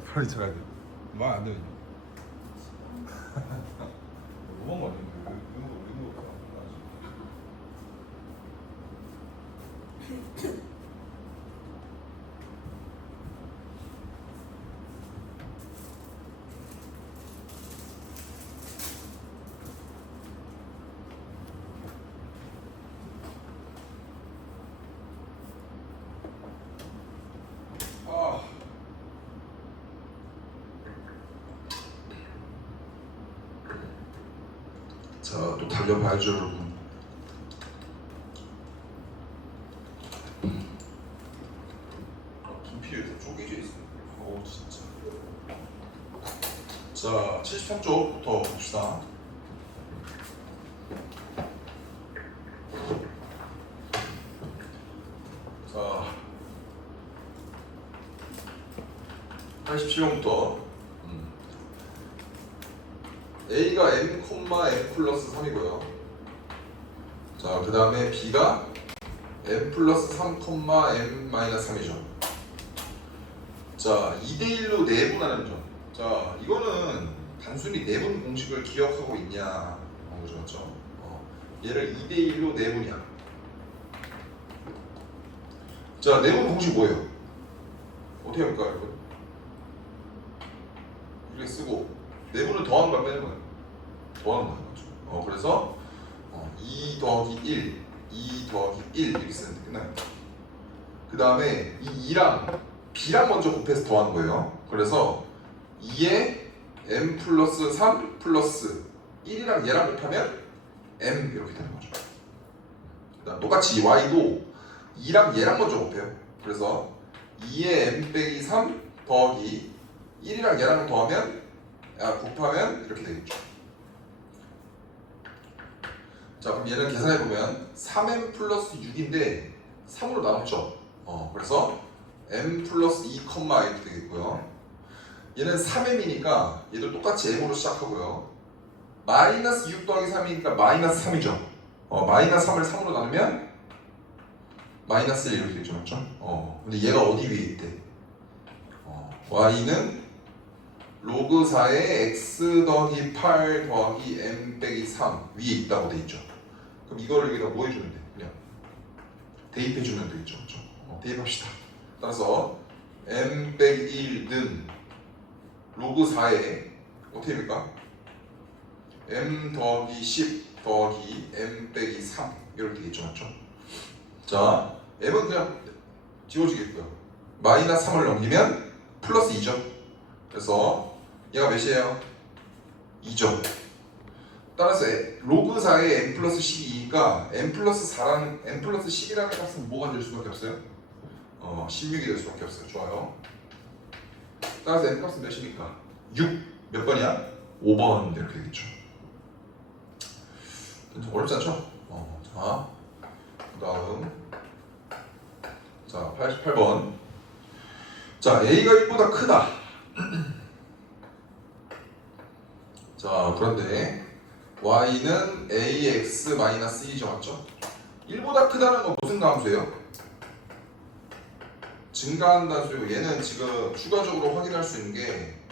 빨리 쳐야 돼. 말 안 돼. 너무 많이 있는 거 자, 또 달려봐야죠, 여러분. 분필에서 쪼개져 있어요. 오, 진짜. 자, 73쪽부터 봅시다. 자, 87번부터 A가 M, M 플러스 3이고요. 자, 그 다음에 B가 M 플러스 3, M 마이너스 3이죠. 자, 2대1로 내분하는 점. 자, 이거는 단순히 내분 공식을 기억하고 있냐. 그렇죠. 얘를 2대1로 내분이야. 자, 내분 공식 뭐예요? 어떻게 해볼까요, 여러분? 이렇게 쓰고 내분을 더하는 거야, 빼는 거야? 더하는 거죠. 그래서 2 더하기 1, 2 더하기 1 이렇게 쓰는데 끝나요. 그 다음에 이 2랑 B랑 먼저 곱해서 더하는 거예요. 그래서 2에 M 플러스 3 플러스 1이랑 얘랑 곱하면 M 이렇게 되는 거죠. 그다음 똑같이 Y도 2랑 얘랑 먼저 곱해요. 그래서 2에 M 빼기 3 더하기 1이랑 얘랑 더하면 곱하면 이렇게 되겠죠. 자, 그럼 얘는 계산해보면 3M 플러스 6인데 3으로 나눴죠. 그래서 M 플러스 2, 이렇게 되겠고요. 얘는 3M이니까 얘도 똑같이 M으로 시작하고요. 마이너스 6 더하기 3이니까 마이너스 3이죠. 마이너스 3을 3으로 나누면 마이너스 1 이렇게 되죠. 맞죠? 근데 얘가 어디 위에 있대? Y는 로그 4에 x 더하기 8 더하기 m 빼기 3 위에 있다고 돼 있죠. 그럼 이거를 여기다 뭐 해주면 돼? 그냥 대입해주면 되겠죠. 그렇죠? 대입합시다. 따라서 m 빼기 1는 로그 4에 어떻게 됩니까? m 더하기 10 더하기 m 빼기 3 이렇게 되겠죠. 맞죠? 자, m은 그냥 지워지겠고요. 마이너스 3을 넘기면 플러스 2죠. 그래서 얘가 몇이에요? 2죠. 따라서 로그 4에 m 플러스 12이니까 m 플러스 10이라는 값은 뭐가 될 수밖에 없어요? 16이 될 수밖에 없어요. 좋아요. 따라서 m 값은 몇입니까? 6. 몇 번이야? 5번 이렇게 되겠죠. 어렵지 않죠? 자, 그 다음 자, 88번. 자, A가 1보다 크다. 자, 그런데 Y는 AX-1이죠. 맞죠? 1보다 크다는 건 무슨 함수예요? 증가한다는 소리고, 얘는 지금 추가적으로 확인할 수 있는 게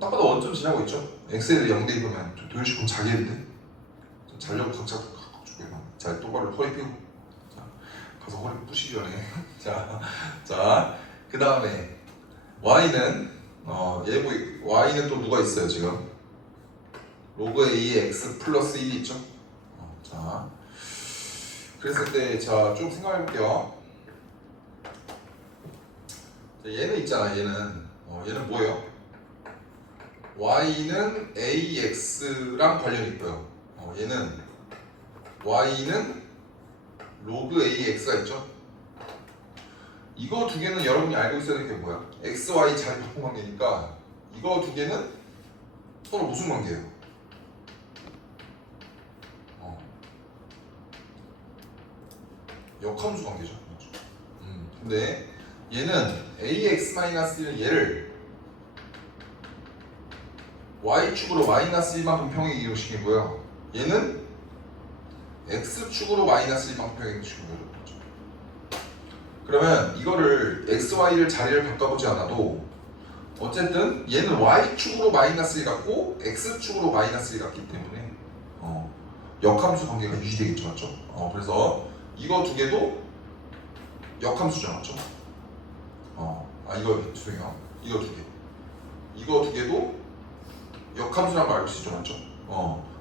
딱 봐도 원점 지나고 있죠? X를 0 대입하면 도현씨 그럼 자기인데? 좀 자려고 각자 잘 똑바로 허리 펴고 자, 가서 허리 부시기 전에 자, 그 다음에 Y는 Y는 또 누가 있어요 지금? 로그 A의 X 플러스 1이 있죠? 자, 그랬을 때 자, 좀 생각해 볼게요. 얘는 있잖아. 얘는 뭐예요? Y는 AX랑 관련이 있고요. 얘는 Y는 로그 AX가 있죠? 이거 두 개는 여러분이 알고 있어야 될 게 뭐야? X, Y 자리 바꾼 관계니까 이거 두 개는 서로 무슨 관계예요? 역함수 관계죠. 근데 얘는 AX-1은 얘를 Y축으로 마이너스 1만큼 평행 이동시키고요. 얘는 X축으로 마이너스 1만큼 평행 이동시키는 거죠. 그러면 이거를 xy를 자리를 바꿔보지 않아도 어쨌든 얘는 y축으로 마이너스 1 같고 x축으로 마이너스 1 같기 때문에 역함수 관계가 유지되겠죠, 맞죠? 그래서 이거 두 개도 역함수죠, 맞죠? 이거 죄송해요. 이거 두 개. 이거 두 개도 역함수란 걸 알고 있죠, 맞죠?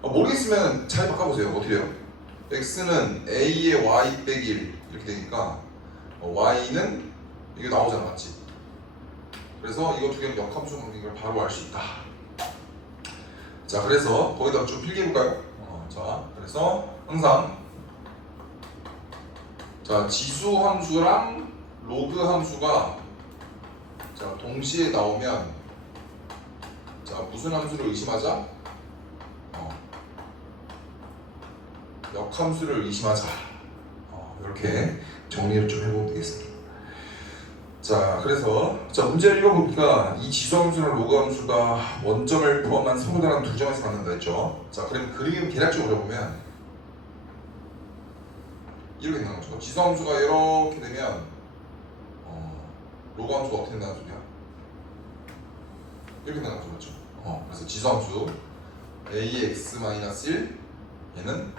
모르겠으면 잘 바꿔보세요. 어떻게 해요? x는 a의 y 빼기 1 이렇게 되니까 y는 이게 나오잖아, 맞지? 그래서 이거 두 개는 역함수 관계인 걸 바로 알 수 있다. 자, 그래서 거기다 좀 필기해볼까요? 자, 그래서 항상 자 지수 함수랑 로그 함수가 자 동시에 나오면 자 무슨 함수를 의심하자? 역함수를 의심하자. 이렇게 정리를 좀 해보면 되겠습니다. 자, 그래서 자 문제를 읽어보니까 이 지수 함수랑 로그 함수가 원점을 포함한 서로다른 두 점에서 만난다 했죠. 자, 그럼 그림을 대략적으로 보면 이렇게 된다는 거죠. 지수 함수가 이렇게 되면 로그 함수가 어떻게 된다는 소리야? 이렇게 된다는 거죠, 맞죠? 그래서 지수 함수 a의 x-1 얘는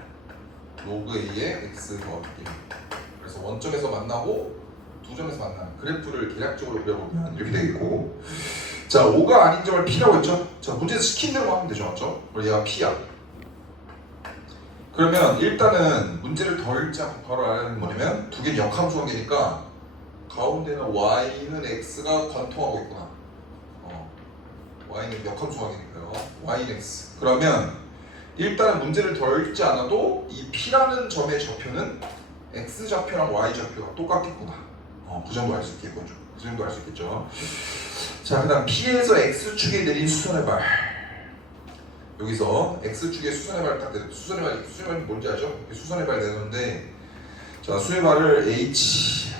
로그 a의 x 더하기 1. 그래서 원점에서 만나고 두 점에서 만나는 그래프를 대략적으로 그려보면 이렇게 되겠고, 자 5가 아닌 점을 p라고 했죠. 자 문제에서 시킨 대로 하면 되죠, 맞죠? 그리고 얘가 p야. 그러면 일단은 문제를 더 읽지 않고 바로 알아야 하는 게 뭐냐면 두 개는 역함수 관계니까 가운데는 y는 x가 관통하고 있구나. y는 역함수 관계니까요. y는 x. 그러면 일단은 문제를 더 읽지 않아도 이 p라는 점의 좌표는 x 좌표랑 y 좌표가 똑같겠구나. 그 정도 알 수 있겠죠. 그 정도 알 수 있겠죠. 자, 그다음 p에서 x축에 내린 수선의 발. 여기서 x축에 수선의 발을 딱 내려. 수선의 발이 뭔지 알죠? 수선의 발 내놓는데, 자 수의 발을 h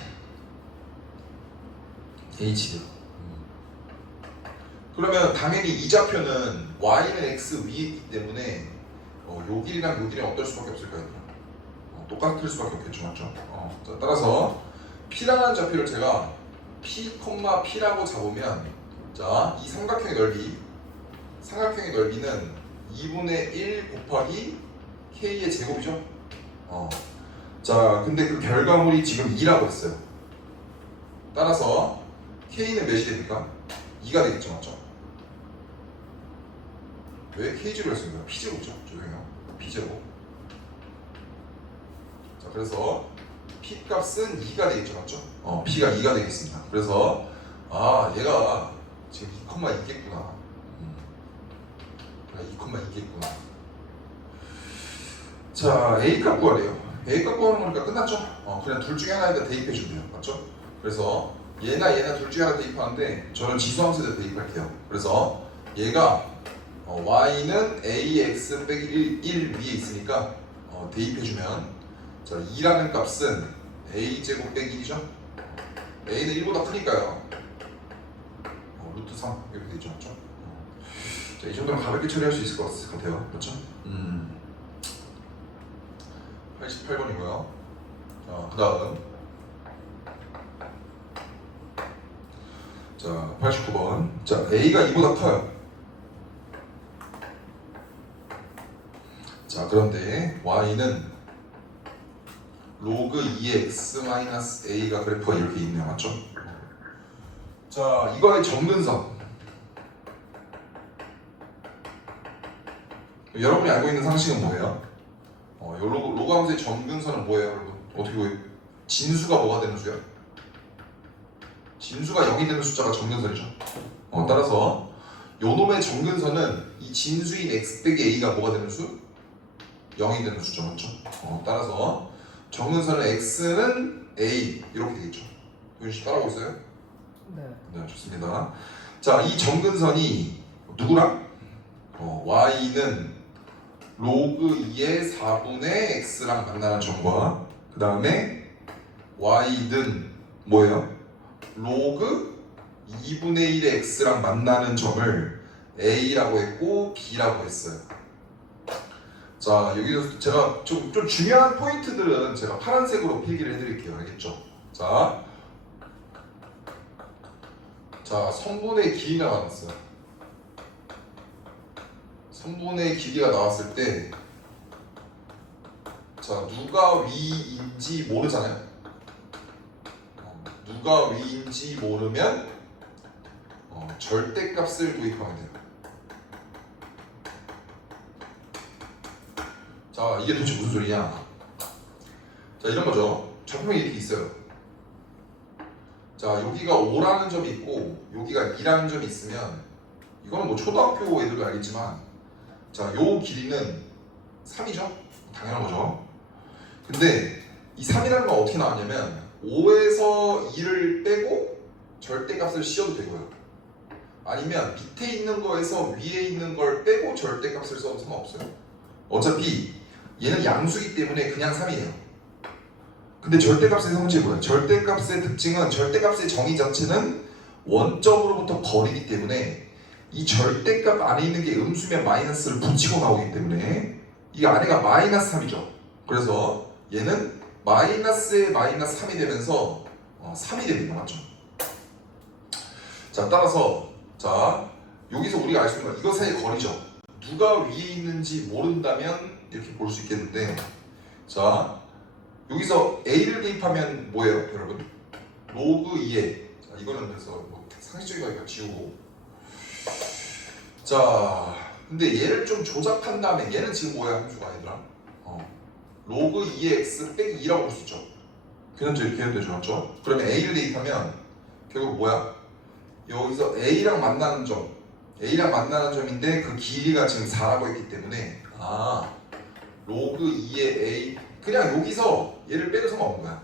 그러면 당연히 이 좌표는 y는 x 위에 있기 때문에 요 길이랑 요 길이는 어떨 수밖에 없을까요? 똑같을 수밖에 없겠죠, 맞죠? 자, 따라서 p라는 좌표를 제가 p라고 잡으면 자, 이 삼각형의 넓이는 2분의 1 곱하기 k의 제곱이죠? 자, 근데 그 결과물이 지금 2라고 했어요. 따라서 k는 몇이 됩니까? 2가 되겠죠, 맞죠? 왜 k제곱을 했습니까? p제곱이죠? 죄송해요. p제곱. 자, 그래서 p 값은 2가 되겠죠, 맞죠? p가 2가 되겠습니다. 그래서 얘가 지금 2,2겠구나. 2,2겠구나. 자, a 값 구하래요. a 값 구하는 거니까 끝났죠? 그냥 둘 중에 하나에다 대입해 주면 돼요, 맞죠? 그래서 얘나 둘 중에 하나 대입하는데 저는 지수함수에다 대입할게요. 그래서 얘가 y는 ax 빼기 1 위에 있으니까 대입해주면 자 2라는 값은 a제곱 빼기 1이죠? a는 1보다 크니까요. 루트 3 이렇게 되죠, 맞죠? 자, 이 정도면 가볍게 처리할 수 있을 것 같아요, 그렇죠? 88번이고요. 그 다음 자 89번. 자 a가 2보다 커요. 자 그런데 y는 로그 2의 x-a가 그래프가 이렇게 있네요, 맞죠? 자 이거의 점근선 여러분이 알고 있는 상식은 뭐예요? 로그 함수의 점근선은 뭐예요, 여러분? 어떻게 보여요? 진수가 뭐가 되는 수야? 진수가 0이 되는 숫자가 점근선이죠. 따라서 요놈의 점근선은 이 진수인 x 빼기 a가 뭐가 되는 수? 0이 되는 수죠, 맞죠? 따라서 점근선은 x는 a 이렇게 되겠죠. 도윤씨 따라오고 있어요? 네, 좋습니다. 자, 이 점근선이 누구랑? y는 로그 2의 4분의 x랑 만나는 점과 그 다음에 y는 뭐예요? 로그 2분의 1의 x랑 만나는 점을 a라고 했고 b라고 했어요. 자 여기서 제가 좀 중요한 포인트들은 제가 파란색으로 필기를 해드릴게요, 알겠죠? 자 자, 성분의 길이가 나왔어요. 성분의 길이가 나왔을 때, 자, 누가 위인지 모르잖아요. 누가 위인지 모르면 절대값을 구입하면 돼요. 자, 이게 도대체 무슨 소리냐? 자, 이런 거죠. 작품이 이렇게 있어요. 자, 여기가 5라는 점이 있고 여기가 2라는 점이 있으면 이거는 뭐 초등학교 애들도 알겠지만, 자, 요 길이는 3이죠? 당연한 거죠. 근데 이 3이라는 건 어떻게 나왔냐면 5에서 2를 빼고 절대값을 씌워도 되고요. 아니면 밑에 있는 거에서 위에 있는 걸 빼고 절대값을 써도 상관없어요. 어차피 얘는 양수이기 때문에 그냥 3이에요. 근데 절대값의 성질이 뭐예요? 절대값의 특징은 절대값의 정의 자체는 원점으로부터 거리기 때문에 이 절대값 안에 있는 게 음수면 마이너스를 붙이고 나오기 때문에 이 안에가 마이너스 3이죠. 그래서 얘는 마이너스에 마이너스 3이 되면서 3이 됩니다. 맞죠? 자, 따라서 자, 여기서 우리가 알 수 있는 건 이것 사이의 거리죠. 누가 위에 있는지 모른다면 이렇게 볼 수 있겠는데, 자, 여기서 A를 대입하면 뭐예요, 여러분? 로그 2에, 자, 이거는 그래서 뭐 상식적인 거니까 지우고, 자, 근데 얘를 좀 조작한 다음에 얘는 지금 뭐야, 함수가 아니더라? 로그 2의 x 빼기 2라고 볼 수 있죠. 이렇게 해도 되죠, 맞죠? 그러면 A를 대입하면 결국 뭐야? 여기서 A랑 만나는 점인데 그 길이가 지금 4라고 했기 때문에 로그 2의 A, 그냥 여기서 얘를 빼도 상관없는 거야.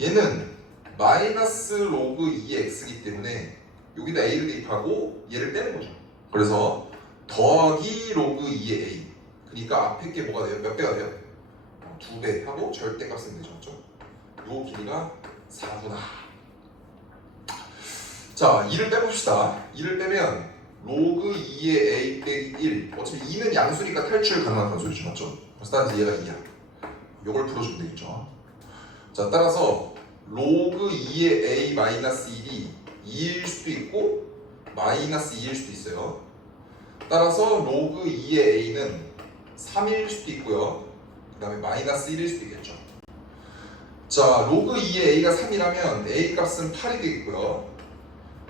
얘는 마이너스 로그 2의 x이기 때문에 여기다 A를 대입하고 얘를 빼는 거죠. 그래서 더하기 로그 2의 A, 그러니까 앞에 게 뭐가 돼요? 몇 배가 돼요? 2배 하고 절대값은 되죠, 맞죠? 요 길이가 4구나. 자, 2를 빼봅시다. 2를 빼면 로그 2의 a 빼기 1, 어차피 2는 양수니까 탈출 가능하다는 소리죠, 맞죠? 그래서 따라서 얘가 2야. 요걸 풀어주면 되겠죠. 자, 따라서 로그 2의 a 마이너스 1이 2일 수도 있고 마이너스 2일 수도 있어요. 따라서 로그 2의 a는 3일 수도 있고요, 그 다음에 마이너스 1일 수도 있겠죠. 자, 로그 2의 a가 3이라면 a 값은 8이 되겠고요.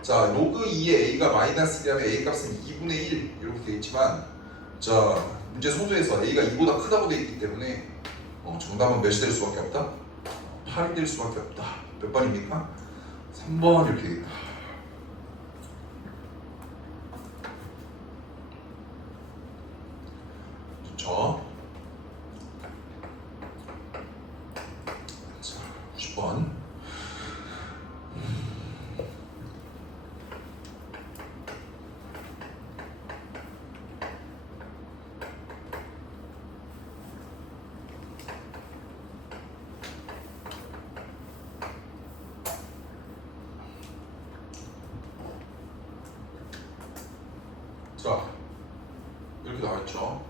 자, 로그 2의 a가 마이너스 1이라면 a 값은 2분의 1 이렇게 되겠지만, 자, 문제 소수에서 a가 2보다 크다고 되어 있기 때문에 정답은 몇이 될 수밖에 없다? 8이 될 수밖에 없다. 몇 번입니까? 3번 이렇게 되겠다. 좋죠? 자, 90번. 자, 이렇게 나와있죠.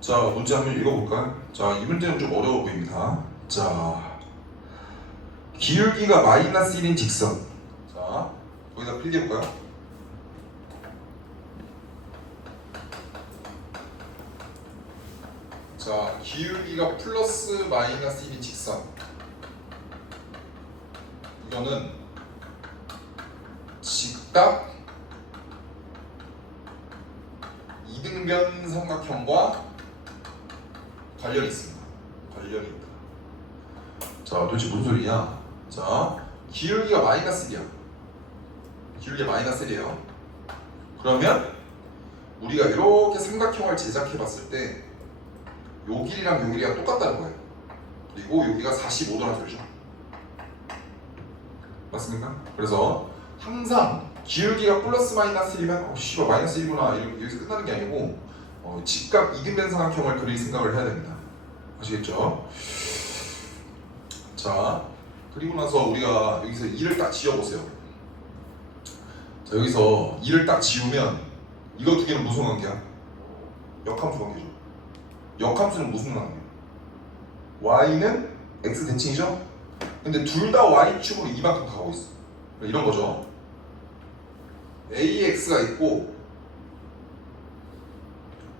자, 문제 한번 읽어볼까요? 자, 이 문제는 좀 어려워 보입니다. 자, 기울기가 마이너스 1인 직선. 자, 여기다 필기해볼까요? 자, 기울기가 플러스 마이너스 1인 직선. 이거는 직각 이등변 삼각형과 관련이 있습니다. 관련이 있다. 자, 도대체 무슨 소리냐? 자, 기울기가 마이너스 1이야. 기울기가 마이너스 1이에요. 그러면 우리가 이렇게 삼각형을 제작해 봤을 때 요 길이랑 요 길이가 똑같다는 거예요. 그리고 여기가 45도라는 소리죠. 맞습니까? 그래서 항상 기울기가 플러스 마이너스 1이면 씨발 마이너스 1구나 여기서 끝나는 게 아니고 직각 이등변 삼각형을 그릴 생각을 해야 됩니다. 아시겠죠? 자, 그리고 나서 우리가 여기서 2를 딱 지어보세요. 자, 여기서 2를 딱 지우면 이거 두 개는 무슨 관계야? 역함수 관계죠. 역함수는 무슨 관계야? y는 x 대칭이죠? 근데 둘 다 y축으로 이만큼 가고 있어. 이런 거죠. ax가 있고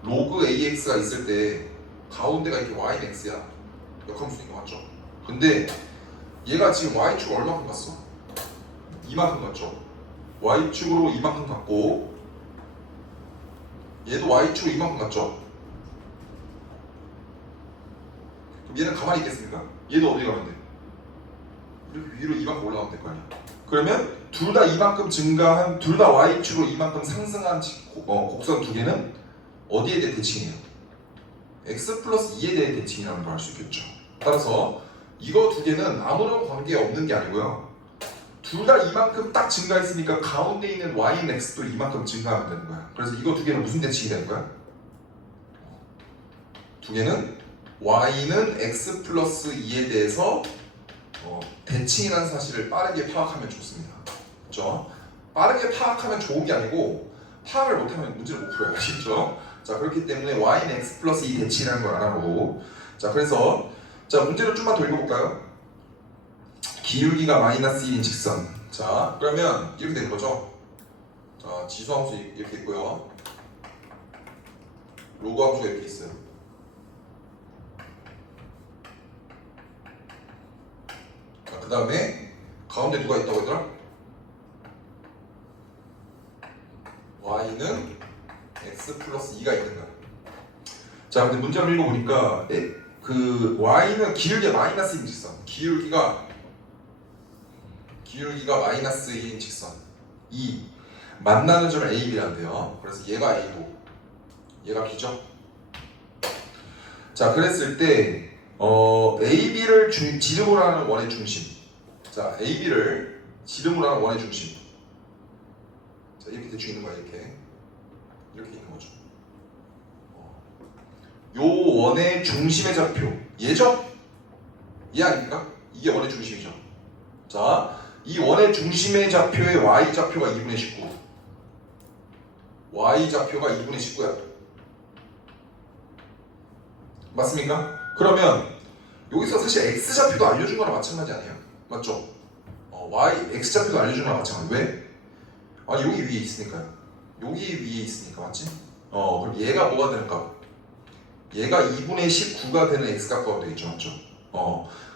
로그 ax가 있을 때 가운데가 이렇게 y는 x야. 역함수니까 맞죠? 근데 얘가 지금 y축 얼마큼 갔어? 이만큼 갔죠? y축으로 이만큼 갔고 얘도 y축으로 이만큼 갔죠? 그럼 얘는 가만히 있겠습니까? 얘도 어디 가면 돼? 이렇게 위로 이만큼 올라가면 될 거 아니야. 그러면 둘 다 이만큼 증가한, 둘 다 y축으로 이만큼 상승한 곡선 두 개는 어디에 대해 대칭이에요? x 플러스 2에 대해 대칭이라는 걸 알 수 있겠죠. 따라서 이거 두 개는 아무런 관계 없는 게 아니고요. 둘 다 이만큼 딱 증가했으니까 가운데 있는 y는 x도 이만큼 증가하면 되는 거야. 그래서 이거 두 개는 무슨 대칭이 되는 거야? 두 개는 y는 x 플러스 2에 대해서 대칭이라는 사실을 빠르게 파악하면 좋습니다. 그렇죠? 빠르게 파악하면 좋은 게 아니고 파악을 못하면 문제를 못 풀어요. 아시죠? 자, 그렇기 때문에 y는 x 플러스 2 대칭이라는 걸 알아보고, 자, 그래서 자, 문제를 좀만 더 읽어볼까요? 기울기가 마이너스 1인 직선. 자, 그러면 이렇게 되는 거죠. 자, 지수함수 이렇게 있고요. 로그 함수가 이렇게 있어요. 자, 그 다음에 가운데 누가 있다고 했더라? y는 x 플러스 2가 있는 거야. 자, 근데 문제를 읽어보니까 그 y는 기울기가 마이너스 1인 직선. 기울기가 마이너스 1인 직선. 이 만나는 점을 A, B란데요. 그래서 얘가 A고 얘가 B죠. 자, 그랬을 때 A, B를 지름으로 하는 원의 중심. 자, A, B를 지름으로 하는 원의 중심. 자, 이렇게 대충 있는 거야. 이렇게 있는 거죠. 요 원의 중심의 좌표 얘죠? 얘 아닙니까? 이게 원의 중심이죠. 자, 이 원의 중심의 좌표의 y 좌표가 2분의 19. y 좌표가 2분의 19야. 맞습니까? 그러면 여기서 사실 x 좌표도 알려준 거랑 마찬가지 아니에요? 맞죠? x 좌표도 알려준 거랑 마찬가지. 왜? 아니, 여기 위에 있으니까요. 여기 위에 있으니까 맞지? 그럼 얘가 뭐가 되는가? 얘가 2분의 19가 되는 x값과 되겠죠, 맞죠?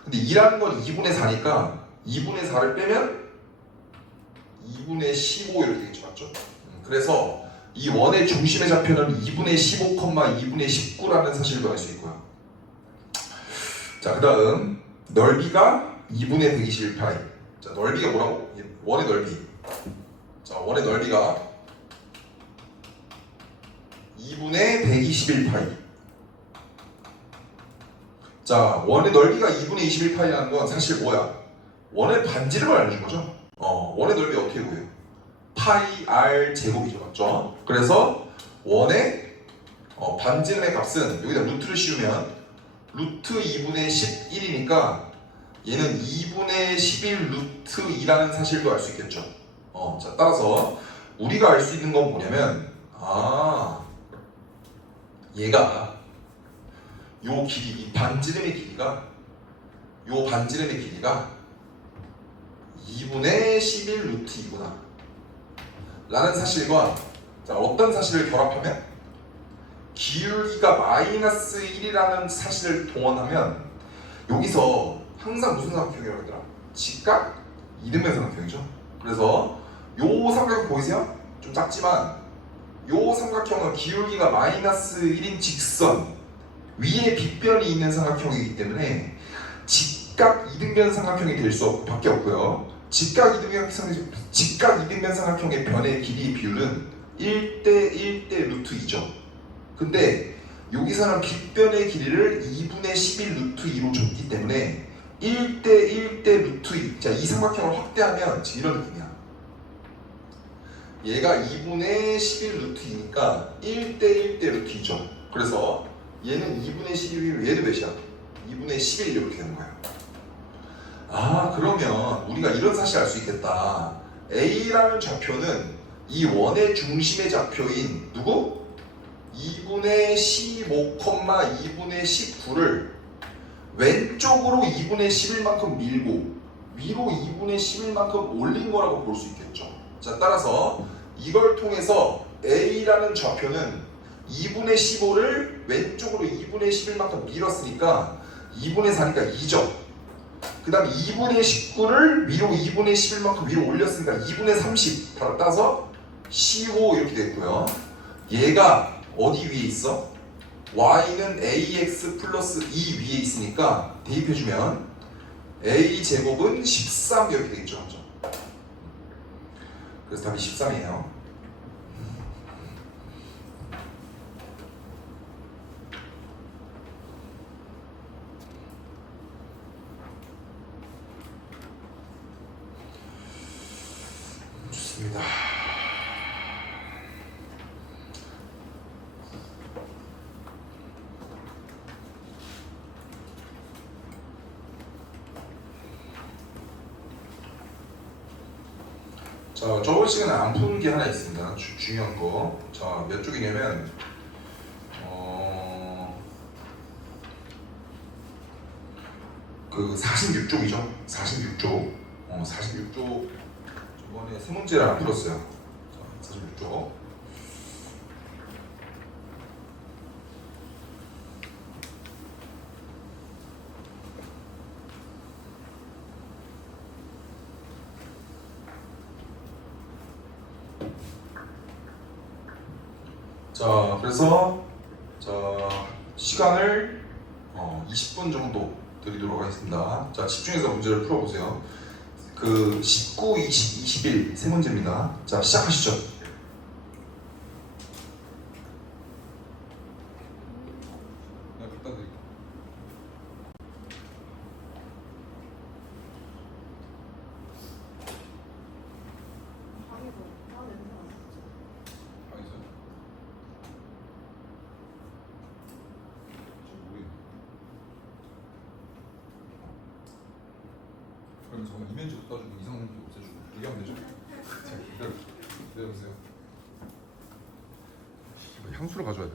근데 2라는 건 2분의 4니까 2분의 4를 빼면 2분의 15 이렇게 되겠죠, 맞죠? 그래서 이 원의 중심의 좌표는 2분의 15, 2분의 19라는 사실을 알 수 있고요. 자, 그 다음 넓이가 2분의 121파이. 자, 넓이가 뭐라고? 원의 넓이. 자, 원의 넓이가 2분의 121파이. 자, 원의 넓이가 2분의 21파이라는 건 사실 뭐야? 원의 반지름을 알려준 거죠. 원의 넓이 어떻게 구해요? 파이 r 제곱이죠, 맞죠? 그래서 원의 반지름의 값은 여기다 루트를 씌우면 루트 2분의 11이니까 얘는 2분의 11 루트 2라는 사실도 알 수 있겠죠. 자, 따라서 우리가 알 수 있는 건 뭐냐면 얘가 요 길이, 이 반지름의 길이가 2분의 11 루트 2구나 라는 사실과, 자, 어떤 사실을 결합하면 기울기가 마이너스 1이라는 사실을 동원하면 여기서 항상 무슨 삼각형이라고 하더라? 직각 이등변 삼각형이죠. 그래서 요 삼각형 보이세요? 좀 작지만 요 삼각형은 기울기가 마이너스 1인 직선 위에 빗변이 있는 삼각형이기 때문에 직각 이등변 삼각형이 될 수 밖에 없고요. 직각 이등변 삼각형의 변의 길이의 비율은 1대 1대 루트 2죠. 근데 여기서는 빗변의 길이를 2분의 11 루트 2로 줬기 때문에 1대 1대 루트 2. 자, 이 삼각형을 확대하면 지금 이런 느낌이야. 얘가 2분의 11 루트 2니까 1대 1대 루트 2죠. 그래서 얘는 2분의 11이고 얘도 몇이야? 2분의 11 이렇게 되는 거야. 그러면 우리가 이런 사실을 알 수 있겠다. A라는 좌표는 이 원의 중심의 좌표인 누구? 2분의 15, 2분의 19를 왼쪽으로 2분의 11만큼 밀고 위로 2분의 11만큼 올린 거라고 볼 수 있겠죠. 자, 따라서 이걸 통해서 A라는 좌표는 2분의 15를 왼쪽으로 2분의 11만큼 밀었으니까 2분의 4니까 2죠. 그 다음 2분의 19를 위로 2분의 11만큼 위로 올렸으니까 2분의 30 따라서 15 이렇게 됐고요. 얘가 어디 위에 있어? y는 ax 플러스 2 위에 있으니까 대입해주면 a 제곱은 13 이렇게 되겠죠. 맞죠? 그래서 답이 13이에요. 좋습니다. 자, 저번 시간에 안 푸는 게 하나 있습니다. 중요한 거. 자, 몇 쪽이냐면 그 46쪽이죠. 46쪽. 46쪽. 저번에 세 문제를 안 풀었어요. 자, 46쪽. 자, 그래서 자, 시간을 20분 정도 드리도록 하겠습니다. 자, 집중해서 문제를 풀어보세요. 그 19, 20, 21 세 문제입니다. 자, 시작하시죠. 내가 갖다 드릴게. 다 있어요? 지금 모르겠네. 그럼 저는 이면지 따주고 이상형지 없애주고 이렇게 하면 되죠? 자, 기다려보세요. 향수를 가져야 돼.